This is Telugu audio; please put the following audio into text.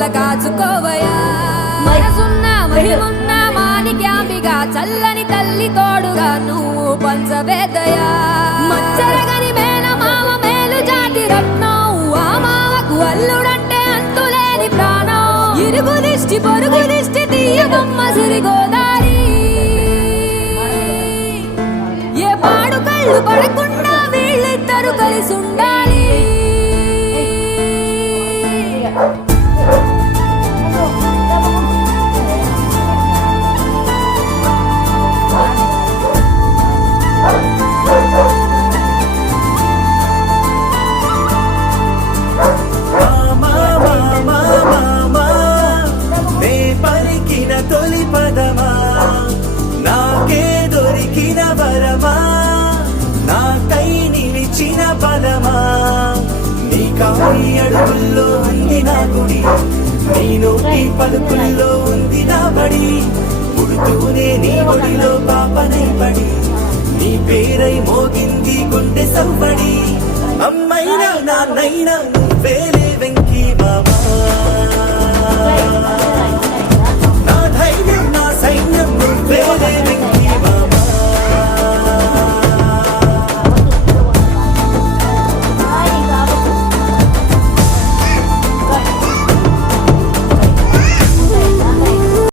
నెల కాచుకోవయా మనసున్న మహిమున్న మాణిక్యాంబిగా చల్లని తల్లి తోడుగా నువ్వు పంచవేదయా మచ్చరగని మేన మామ మేలు జాతి రత్నం ఆ మామకు అల్లుడంటే అంతులేని ప్రాణం ఇరుగు దిష్టి పొరుగు దిష్టి తీయబొమ్మ సిరిగోదారి ఏ పాడు కళ్ళు పడకుండా వీళ్ళిద్దరు కలిసి ఉండాలి తొలి పదమా నాకే దొరికిన వరమా నాకై నిలిచిన పదమా నీ కాలి అడుగుల్లో ఉంది నా గుడి నీ నోటి పలుకుల్లో ఉంది నా బడి పుడుతూనే నీ ఒడిలో పాపనై పడి నీ పేరై మోగింది గుండె సవ్వడి అమ్మైనా నాన్నైనా నువ్వేలే